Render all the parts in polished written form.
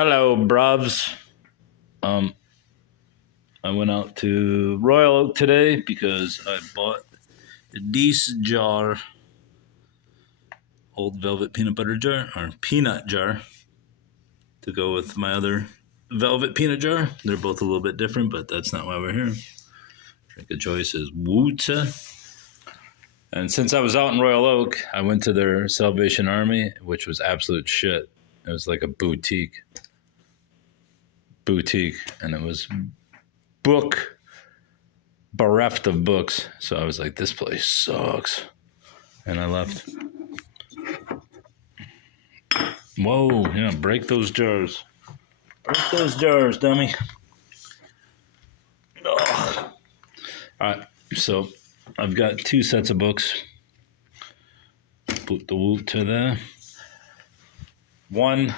Hello, bruvs. Um, I went out to Royal Oak today because I bought a decent jar, old velvet peanut butter jar, or peanut jar, to go with my other velvet peanut jar. They're both a little bit different, but that's not why we're here. Drink of choice is Wuta. And since I was out in Royal Oak, I went to their Salvation Army, which was absolute shit. It was like a boutique, and it was book bereft of books. So I was like, this place sucks. And I left. Whoa, yeah, break those jars. Break those jars, dummy. Oh. All right, so I've got two sets of books. Put the woot to there. One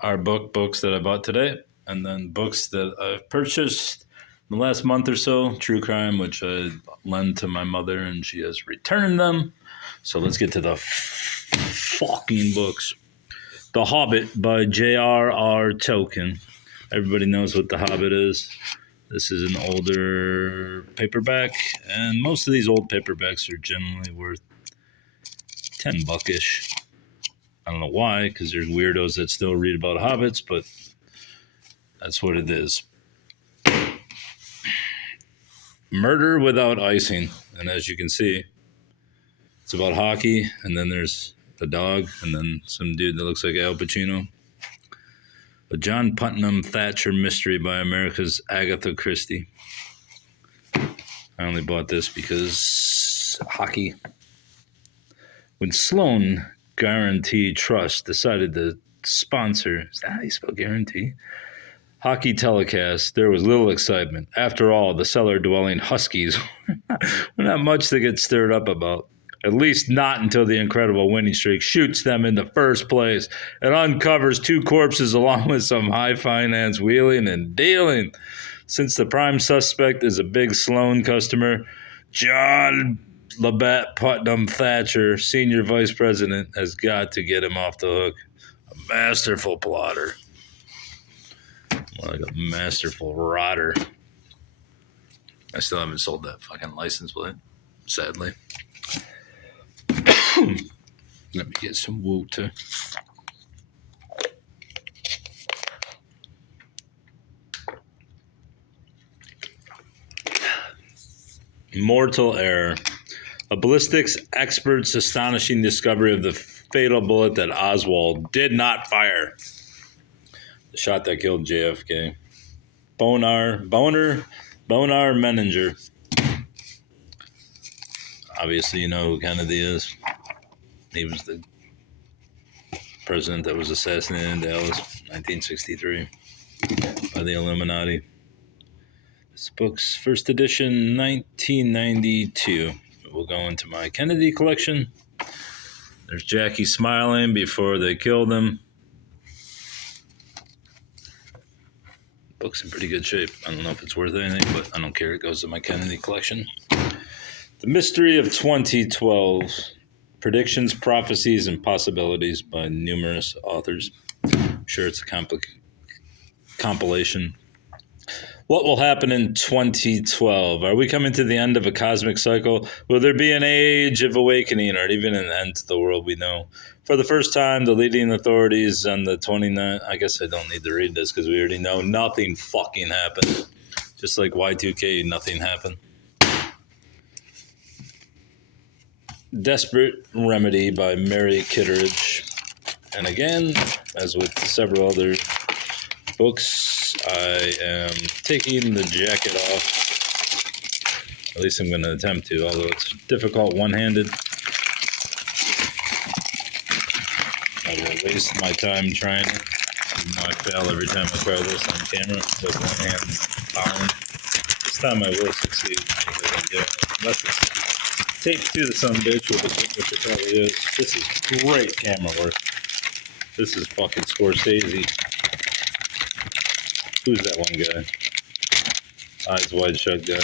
are books that I bought today, and then books that I've purchased in the last month or so. True crime, which I lent to my mother, and she has returned them. So let's get to the fucking books. The Hobbit by J.R.R. Tolkien. Everybody knows what The Hobbit is. This is an older paperback, and most of these old paperbacks are generally worth $10-ish. I don't know why, because there's weirdos that still read about hobbits, but that's what it is. Murder Without Icing. And as you can see, it's about hockey, and then there's the dog, and then some dude that looks like Al Pacino. A John Putnam Thatcher mystery by America's Agatha Christie. I only bought this because hockey. When Sloan Guarantee Trust decided to sponsor, is that how you spell guarantee? Hockey telecast, there was little excitement. After all, the cellar-dwelling Huskies were not much to get stirred up about. At least not until the incredible winning streak shoots them into first place and uncovers two corpses along with some high-finance wheeling and dealing. Since the prime suspect is a big Sloan customer, John Labatt Putnam Thatcher, senior vice president, has got to get him off the hook. A masterful plotter. Like a masterful rotter. I still haven't sold that fucking license plate, sadly. Let me get some water. Mortal error. A ballistics expert's astonishing discovery of the fatal bullet that Oswald did not fire. The shot that killed JFK. Bonar Menninger. Obviously, you know who Kennedy is. He was the president that was assassinated in Dallas, 1963, by the Illuminati. This book's first edition, 1992. It will go into my Kennedy collection. There's Jackie smiling before they killed him. The book's in pretty good shape. I don't know if it's worth anything, but I don't care. It goes to my Kennedy collection. The Mystery of 2012. Predictions, Prophecies, and Possibilities by numerous authors. I'm sure it's a compilation. What will happen in 2012? Are we coming to the end of a cosmic cycle? Will there be an age of awakening or even an end to the world we know? For the first time, the leading authorities on the 29th... I guess I don't need to read this because we already know nothing fucking happened. Just like Y2K, nothing happened. Desperate Remedy by Mary Kitteridge. And again, as with several other books, I am taking the jacket off. At least I'm going to attempt to, although it's difficult one-handed. I will waste my time trying it. Even though I fail every time I try this on camera with one hand bowing. This time I will succeed because I'm doing it. Unless it's taped to the sumbitch, which it probably is. This is great camera work. This is fucking Scorsese. Who's that one guy? Eyes wide shut guy.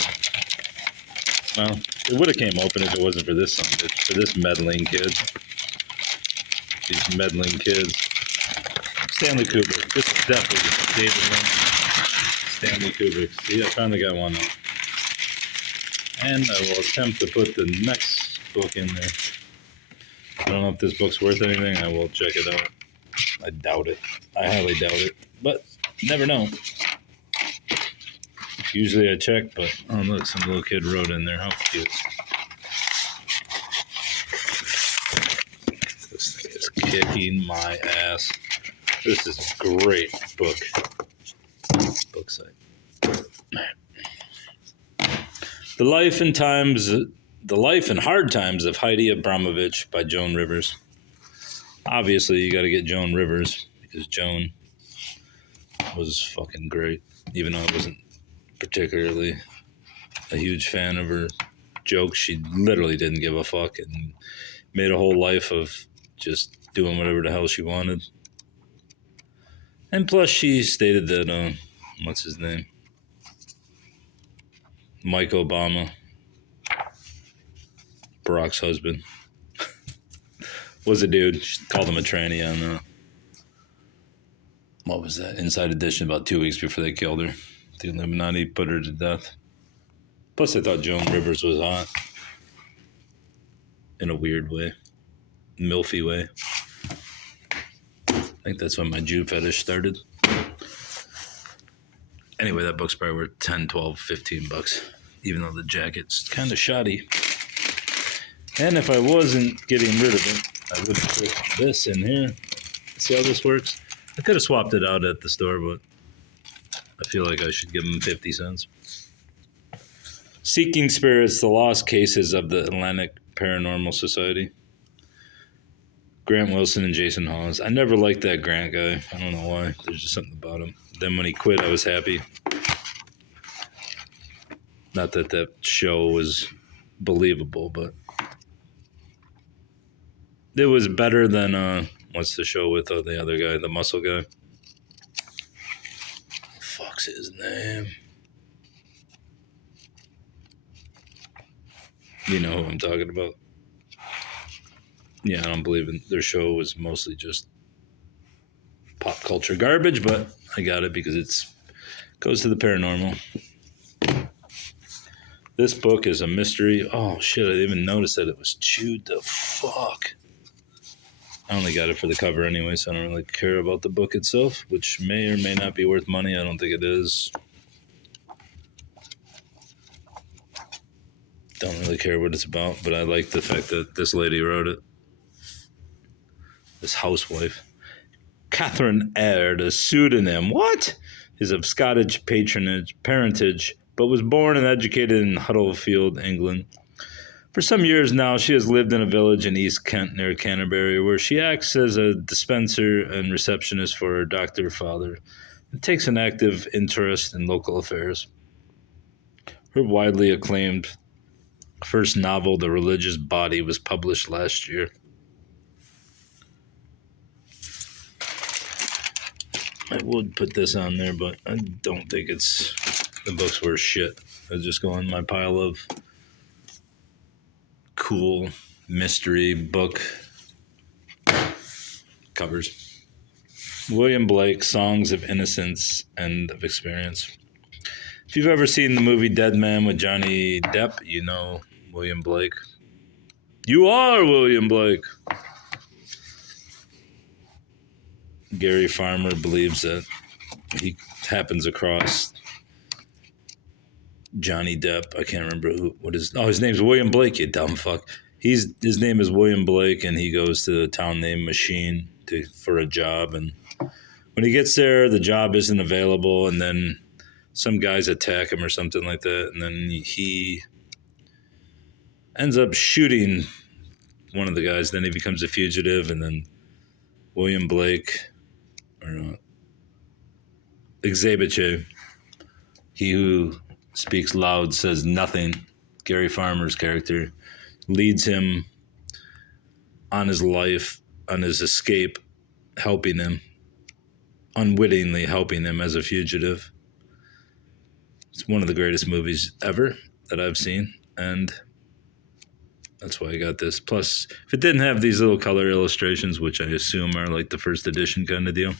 Well, it would have came open if it wasn't for this sumbitch, for this meddling kid. These meddling kids. Stanley Kubrick. This is definitely David Lynch. Stanley Kubrick. See, I finally got one now. And I will attempt to put the next book in there. I don't know if this book's worth anything. I will check it out. I doubt it. I highly doubt it. But never know. Usually I check, but oh look, some little kid wrote in there. How cute. This thing is kicking my ass. This is a great book. Book site. The Life and Hard Times of Heidi Abramovich by Joan Rivers. Obviously, you got to get Joan Rivers because Joan was fucking great, even though I wasn't particularly a huge fan of her jokes. She literally didn't give a fuck and made a whole life of just doing whatever the hell she wanted. And plus, she stated that, what's his name? Mike Obama, Barack's husband, was a dude. She called him a tranny on, what was that? Inside Edition about 2 weeks before they killed her. The Illuminati put her to death. Plus, I thought Joan Rivers was hot. In a weird way. Milfy way. I think that's when my Jew fetish started. Anyway, that book's probably worth 10, 12, 15 bucks. Even though the jacket's kind of shoddy. And if I wasn't getting rid of it, I would put this in here. See how this works? I could have swapped it out at the store, but I feel like I should give them 50 cents. Seeking Spirits, The Lost Cases of the Atlantic Paranormal Society. Grant Wilson and Jason Hawes. I never liked that Grant guy. I don't know why. There's just something about him. Then when he quit, I was happy. Not that that show was believable, but it was better than, what's the show with the other guy, the muscle guy? Fuck's his name? You know who I'm talking about. Yeah, I don't believe in their show was mostly just pop culture garbage, but I got it because it's goes to the paranormal. This book is a mystery. Oh shit, I didn't even notice that it was chewed the fuck. I only got it for the cover anyway, so I don't really care about the book itself, which may or may not be worth money. I don't think it is. Don't really care what it's about, but I like the fact that this lady wrote it. This housewife. Catherine Aird, a pseudonym. What? Is of Scottish parentage, but was born and educated in Huddlefield, England. For some years now, she has lived in a village in East Kent near Canterbury, where she acts as a dispenser and receptionist for her doctor father and takes an active interest in local affairs. Her widely acclaimed first novel, The Religious Body, was published last year. I would put this on there, but I don't think the book's worth shit. I'll just go on my pile of cool mystery book covers. William Blake, Songs of Innocence and of Experience. If you've ever seen the movie Dead Man with Johnny Depp, you know William Blake. You are William Blake. Gary Farmer believes that he happens across Johnny Depp. I can't remember his name's William Blake, you dumb fuck. His name is William Blake, and he goes to the town named Machine for a job, and when he gets there, the job isn't available, and then some guys attack him or something like that, and then he ends up shooting one of the guys. Then he becomes a fugitive, and then William Blake, or Exabiche, he who speaks loud says nothing, Gary Farmer's character, leads him on his life, on his escape, helping him, unwittingly helping him as a fugitive. It's one of the greatest movies ever that I've seen, and that's why I got this. Plus, if it didn't have these little color illustrations, which I assume are like the first edition kind of deal,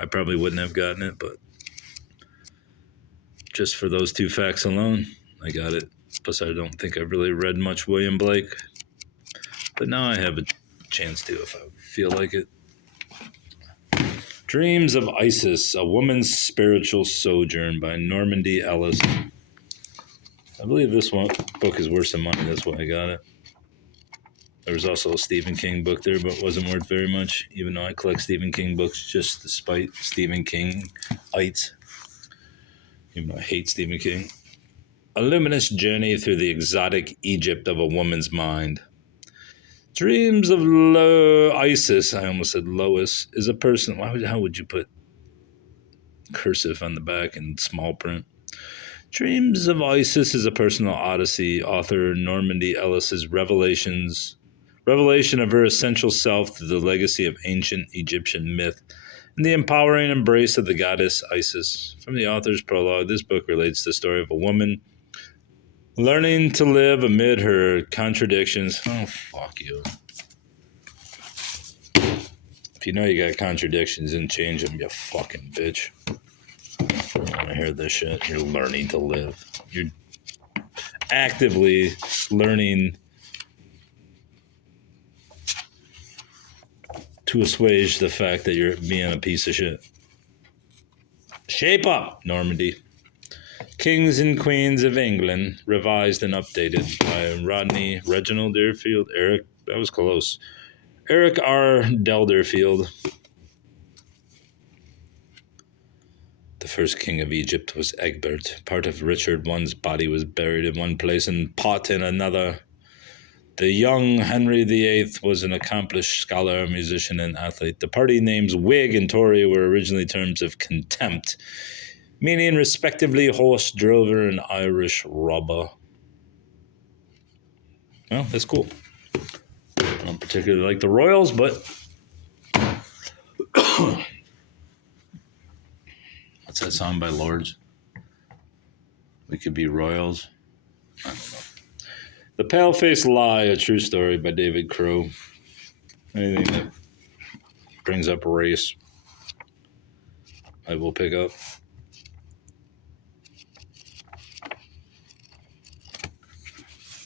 I probably wouldn't have gotten it, but just for those two facts alone, I got it. Plus, I don't think I've really read much William Blake, but now I have a chance to if I feel like it. Dreams of Isis, A Woman's Spiritual Sojourn by Normandy Ellis. I believe this book is worth some money. That's why I got it. There was also a Stephen King book there, but it wasn't worth very much, even though I collect Stephen King books just despite Stephen King-ites. Even though I hate Stephen King. A luminous journey through the exotic Egypt of a woman's mind. Dreams of Isis, I almost said Lois, is a person. How would you put cursive on the back in small print? Dreams of Isis is a personal odyssey. Author Normandy Ellis's revelation of her essential self through the legacy of ancient Egyptian myth and the empowering embrace of the goddess Isis. From the author's prologue, this book relates the story of a woman learning to live amid her contradictions. Oh, fuck you. If you know you got contradictions and change them, you fucking bitch. I don't want to hear this shit. You're learning to live. You're actively learning to assuage the fact that you're being a piece of shit. Shape up, Normandy. Kings and Queens of England, revised and updated by Reginald Deerfield, that was close. Eric R. Delderfield. The first king of Egypt was Egbert. Part of Richard I's body was buried in one place and pot in another. The young Henry VIII was an accomplished scholar, musician, and athlete. The party names Whig and Tory were originally terms of contempt, meaning respectively horse drover and Irish robber. Well, that's cool. I don't particularly like the Royals, but what's that song by Lords? We could be Royals. I don't know. The Pale-Faced Lie, A True Story by David Crow. Anything that brings up race, I will pick up.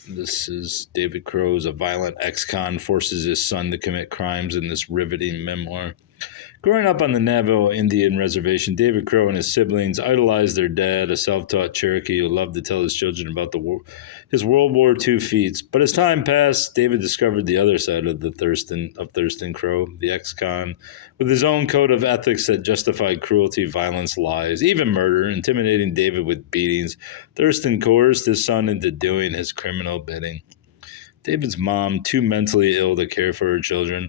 This is David Crow's A Violent Ex-Con forces his son to commit crimes in this riveting memoir. Growing up on the Navajo Indian Reservation, David Crow and his siblings idolized their dad, a self-taught Cherokee who loved to tell his children about his World War II feats. But as time passed, David discovered the other side of Thurston Crow, the ex-con, with his own code of ethics that justified cruelty, violence, lies, even murder, intimidating David with beatings. Thurston coerced his son into doing his criminal bidding. David's mom, too mentally ill to care for her children,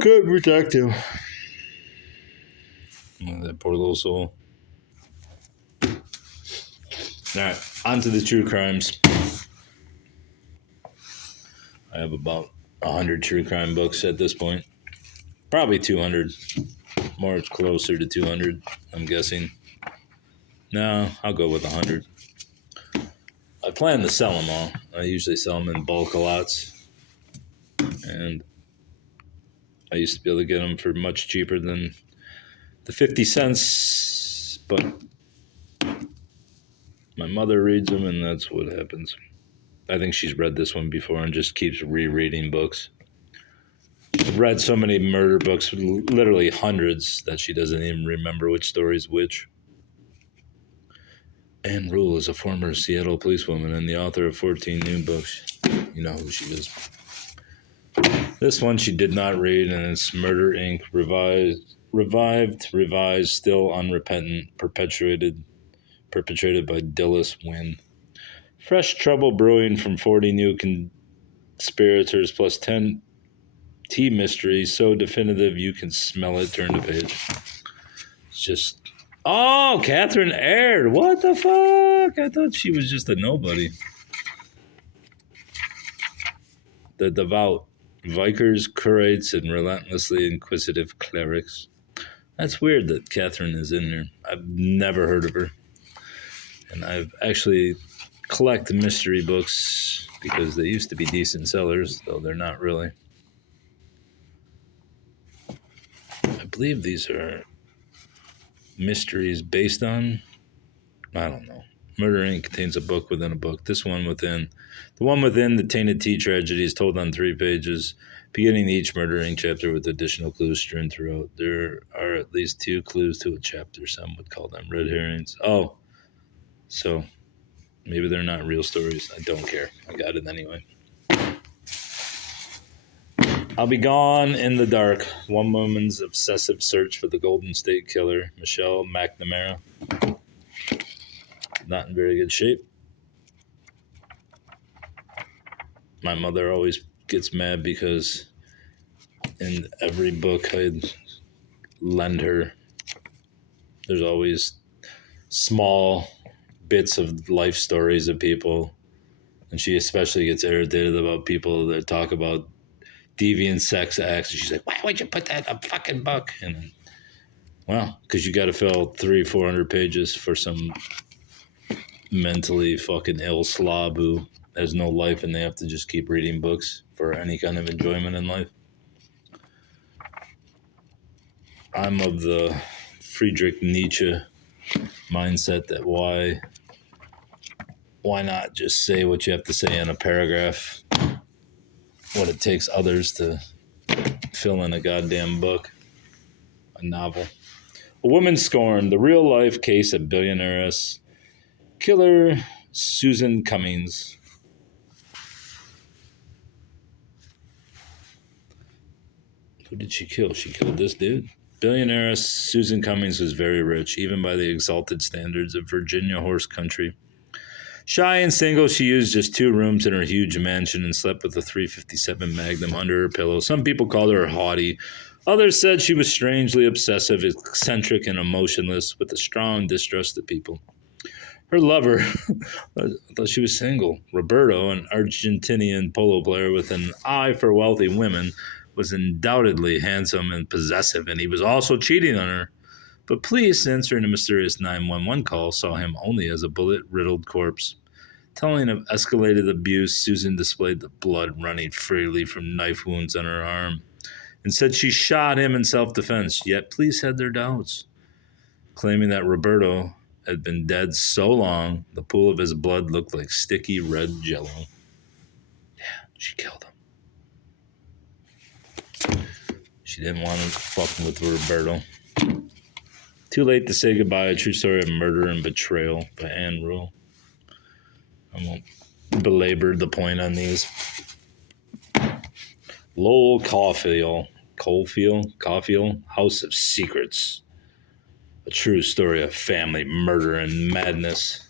couldn't protect him. Oh, that poor little soul. All right, on to the true crimes. I have about 100 true crime books at this point. Probably 200. More closer to 200, I'm guessing. No, I'll go with 100. I plan to sell them all. I usually sell them in bulk lots. And I used to be able to get them for much cheaper than the 50 cents, but my mother reads them, and that's what happens. I think she's read this one before and just keeps rereading books. I've read so many murder books, literally hundreds, that she doesn't even remember which story's which. Anne Rule is a former Seattle policewoman and the author of 14 new books. You know who she is. This one she did not read, and it's Murder, Inc., revised, still unrepentant, perpetrated by Dillis Wynn. Fresh trouble brewing from 40 new conspirators plus 10 tea mysteries, so definitive you can smell it. Turn the page. It's just... Oh, Catherine Aird. What the fuck? I thought she was just a nobody. The devout Vikers, curates, and relentlessly inquisitive clerics. That's weird that Catherine is in there. I've never heard of her. And I've actually collected mystery books because they used to be decent sellers, though they're not really. believe these are mysteries based on, I don't know. Murder Inc. contains a book within a book. The one within the Tainted Tea tragedy is told on 3 pages, beginning each Murder Inc. chapter with additional clues strewn throughout. There are at least 2 clues to a chapter. Some would call them red herrings. Oh, so maybe they're not real stories. I don't care. I got it anyway. I'll Be Gone in the Dark. One woman's obsessive search for the Golden State Killer, Michelle McNamara. Not in very good shape. My mother always gets mad because in every book I lend her, there's always small bits of life stories of people. And she especially gets irritated about people that talk about deviant sex acts. And she's like, why would you put that in a fucking book? And well, because you got to fill 300-400 pages for some mentally fucking ill slob who has no life and they have to just keep reading books for any kind of enjoyment in life. I'm of the Friedrich Nietzsche mindset that why not just say what you have to say in a paragraph, what it takes others to fill in a goddamn book, a novel. A Woman Scorned, the real-life case of billionaires killer Susan Cummings. Who did she kill? She killed this dude. Billionaire Susan Cummings was very rich, even by the exalted standards of Virginia horse country. Shy and single, she used just 2 rooms in her huge mansion and slept with a .357 Magnum under her pillow. Some people called her haughty. Others said she was strangely obsessive, eccentric, and emotionless, with a strong distrust of people. Her lover, I thought she was single, Roberto, an Argentinian polo player with an eye for wealthy women, was undoubtedly handsome and possessive, and he was also cheating on her. But police, answering a mysterious 911 call, saw him only as a bullet-riddled corpse. Telling of escalated abuse, Susan displayed the blood running freely from knife wounds on her arm and said she shot him in self-defense, yet police had their doubts, claiming that Roberto had been dead so long, the pool of his blood looked like sticky red jello. Yeah, she killed him. She didn't want to fuck with Roberto. Too Late to Say Goodbye, a true story of murder and betrayal by Anne Rule. I won't belabor the point on these. Lowell Caulfield, House of Secrets. A true story of family murder and madness.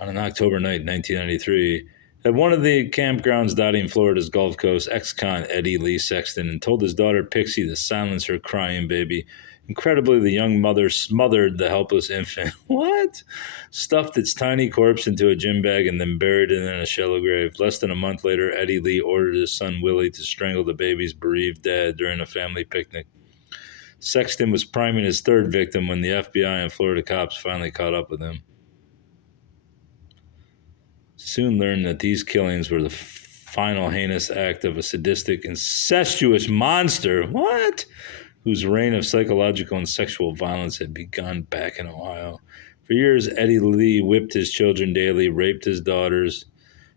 On an October night, 1993, at one of the campgrounds dotting Florida's Gulf Coast, ex-con Eddie Lee Sexton told his daughter Pixie to silence her crying baby. Incredibly, the young mother smothered the helpless infant. What? Stuffed its tiny corpse into a gym bag and then buried it in a shallow grave. Less than a month later, Eddie Lee ordered his son Willie to strangle the baby's bereaved dad during a family picnic. Sexton was priming his 3rd victim when the FBI and Florida cops finally caught up with him. Soon learned that these killings were the final heinous act of a sadistic, incestuous monster. What? Whose reign of psychological and sexual violence had begun back in Ohio. For years, Eddie Lee whipped his children daily, raped his daughters,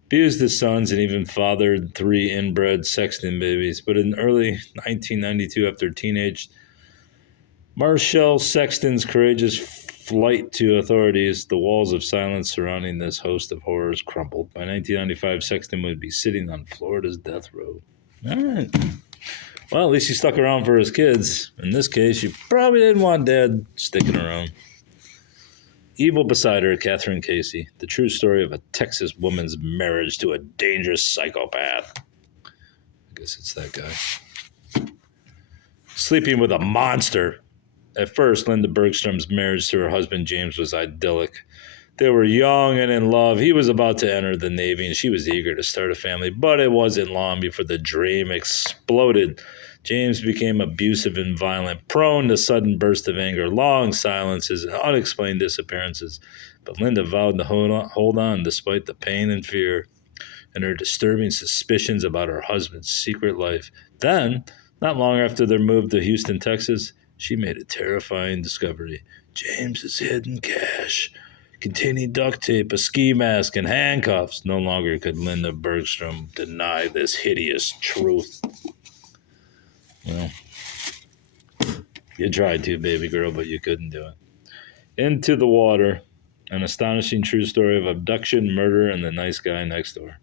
abused his sons, and even fathered 3 inbred Sexton babies. But in early 1992, after teenage Marshall Sexton's courageous flight to authorities, the walls of silence surrounding this host of horrors crumbled. By 1995, Sexton would be sitting on Florida's death row. All right. Well, at least he stuck around for his kids. In this case, you probably didn't want Dad sticking around. Evil Beside Her, Catherine Casey. The true story of a Texas woman's marriage to a dangerous psychopath. I guess it's that guy. Sleeping with a monster. At first, Linda Bergstrom's marriage to her husband James was idyllic. They were young and in love. He was about to enter the Navy, and she was eager to start a family, but it wasn't long before the dream exploded. James became abusive and violent, prone to sudden bursts of anger, long silences, and unexplained disappearances. But Linda vowed to hold on despite the pain and fear and her disturbing suspicions about her husband's secret life. Then, not long after their move to Houston, Texas, She made a terrifying discovery. James's hidden cache, containing duct tape, a ski mask, and handcuffs. No longer could Linda Bergstrom deny this hideous truth. Well, you tried to, baby girl, but you couldn't do it. Into the water. An astonishing true story of abduction, murder, and the nice guy next door.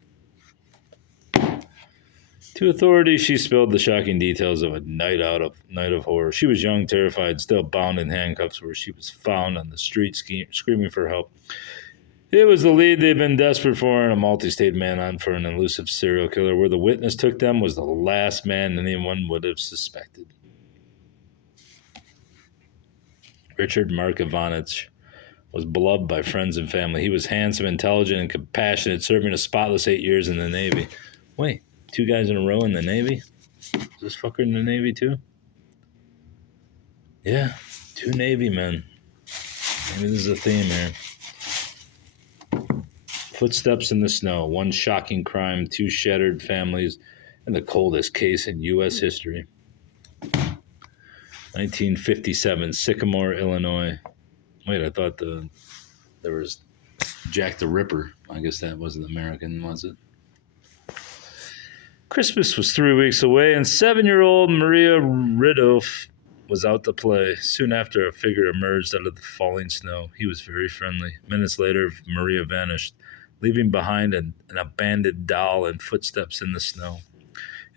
To authorities, she spilled the shocking details of a night of horror. She was young, terrified, still bound in handcuffs, where she was found on the street screaming for help. It was the lead they'd been desperate for in a multi-state manhunt for an elusive serial killer. Where the witness took them was the last man anyone would have suspected. Richard Markovich was beloved by friends and family. He was handsome, intelligent, and compassionate, serving a spotless 8 years in the Navy. Wait, 2 guys in a row in the Navy? Is this fucker in the Navy too? Yeah, 2 Navy men. Maybe this is a theme here. Footsteps in the snow, 1 shocking crime, 2 shattered families, and the coldest case in U.S. history. 1957, Sycamore, Illinois. Wait, I thought there was Jack the Ripper. I guess that wasn't American, was it? Christmas was 3 weeks away, and 7-year-old Maria Ridolph was out to play. Soon after, a figure emerged out of the falling snow. He was very friendly. Minutes later, Maria vanished, leaving behind an abandoned doll and footsteps in the snow.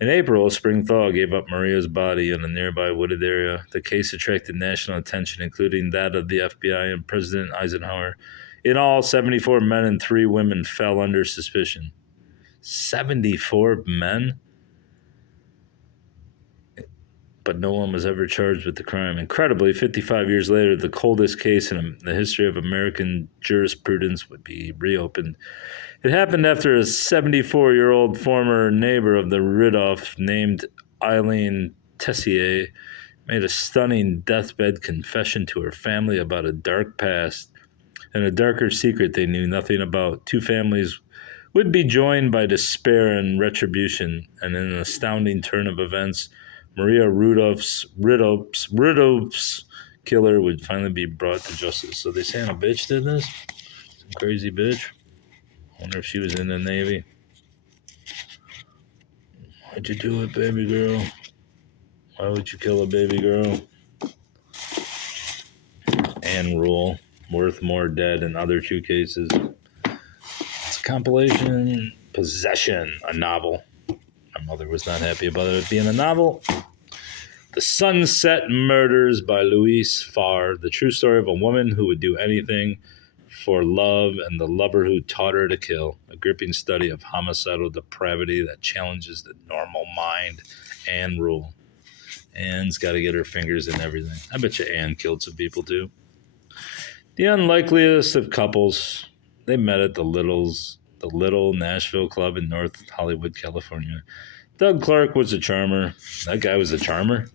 In April, a spring thaw gave up Maria's body in a nearby wooded area. The case attracted national attention, including that of the FBI and President Eisenhower. In all, 74 men and 3 women fell under suspicion. 74 men? But no one was ever charged with the crime. Incredibly, 55 years later, the coldest case in the history of American jurisprudence would be reopened. It happened after a 74-year-old former neighbor of the Ridolph named Eileen Tessier made a stunning deathbed confession to her family about a dark past and a darker secret they knew nothing about. 2 families would be joined by despair and retribution, and in an astounding turn of events, Maria Ridolph's killer would finally be brought to justice. So they saying a bitch did this? Some crazy bitch? I wonder if she was in the Navy. Why'd you do it, baby girl? Why would you kill a baby girl? Anne Rule, worth more dead in other 2 cases. It's a compilation. Possession, a novel. My mother was not happy about it being a novel. The Sunset Murders by Louise Farr, the true story of a woman who would do anything for love and the lover who taught her to kill. A gripping study of homicidal depravity that challenges the normal mind. Anne Rule. Anne's got to get her fingers in everything. I bet you Anne killed some people too. The unlikeliest of couples. They met at the Little Nashville Club in North Hollywood, California. Doug Clark was a charmer. That guy was a charmer.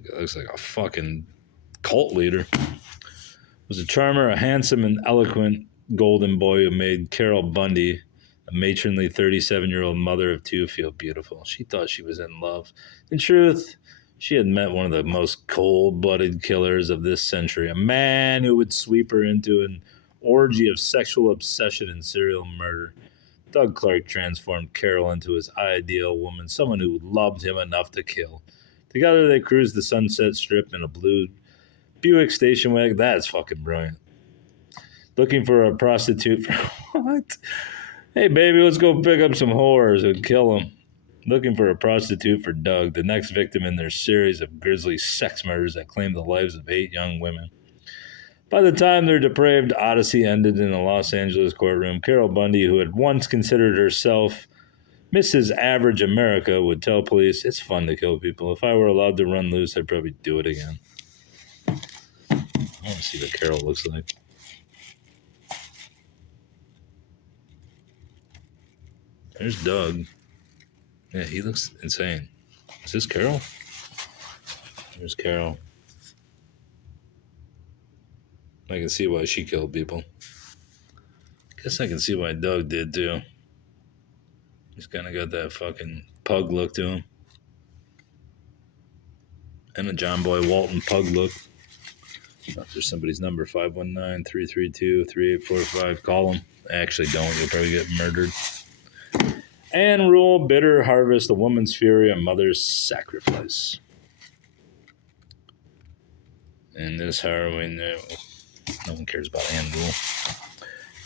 He looks like a fucking cult leader. Was a charmer, a handsome and eloquent golden boy who made Carol Bundy, a matronly 37-year-old mother of 2, feel beautiful. She thought she was in love. In truth, she had met one of the most cold-blooded killers of this century, a man who would sweep her into an orgy of sexual obsession and serial murder. Doug Clark transformed Carol into his ideal woman, someone who loved him enough to kill. Together, they cruised the Sunset Strip in a blue Buick station wagon. That's fucking brilliant. Looking for a prostitute for what? Hey, baby, let's go pick up some whores and kill them. Looking for a prostitute for Doug, the next victim in their series of grisly sex murders that claimed the lives of 8 young women. By the time their depraved odyssey ended in a Los Angeles courtroom, Carol Bundy, who had once considered herself Mrs. Average America, would tell police, "It's fun to kill people. If I were allowed to run loose, I'd probably do it again." I want to see what Carol looks like. There's Doug. Yeah, he looks insane. Is this Carol? There's Carol. I can see why she killed people. Guess I can see why Doug did too. He's kind of got that fucking pug look to him. And a John Boy Walton Pug look. Oh, there's somebody's number, 519-332-3845. Call them. Actually, don't. You'll probably get murdered. And Rule, Bitter Harvest, A Woman's Fury, A Mother's Sacrifice. And this Halloween, no one cares about Anne Rule.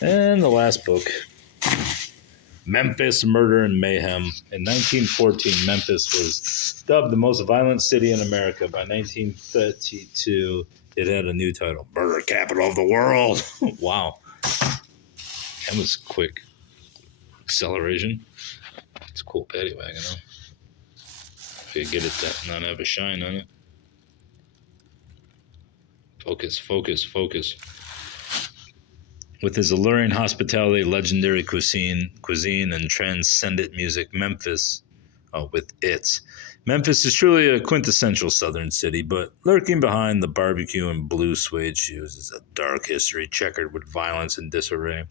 And the last book, Memphis, Murder and Mayhem. In 1914, Memphis was dubbed the most violent city in America. By 1932, it had a new title, Murder Capital of the World. Wow. That was quick acceleration. It's a cool paddy wagon, though. If you get it to not have a shine on it. Focus, focus, focus. With his alluring hospitality, legendary cuisine, and transcendent music, Memphis is truly a quintessential southern city, but lurking behind the barbecue and blue suede shoes is a dark history checkered with violence and disarray.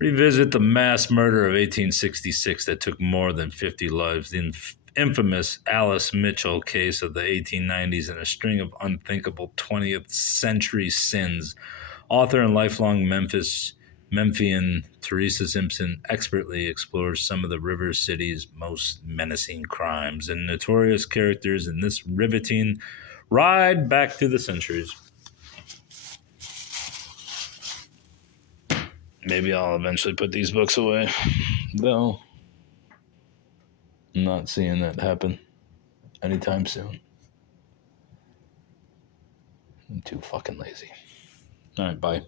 Revisit the mass murder of 1866 that took more than 50 lives, the infamous Alice Mitchell case of the 1890s, and a string of unthinkable 20th century sins. Author and lifelong Memphian Teresa Simpson expertly explores some of the River City's most menacing crimes and notorious characters in this riveting ride back through the centuries. Maybe I'll eventually put these books away, though I'm not seeing that happen anytime soon. I'm too fucking lazy. All right, bye.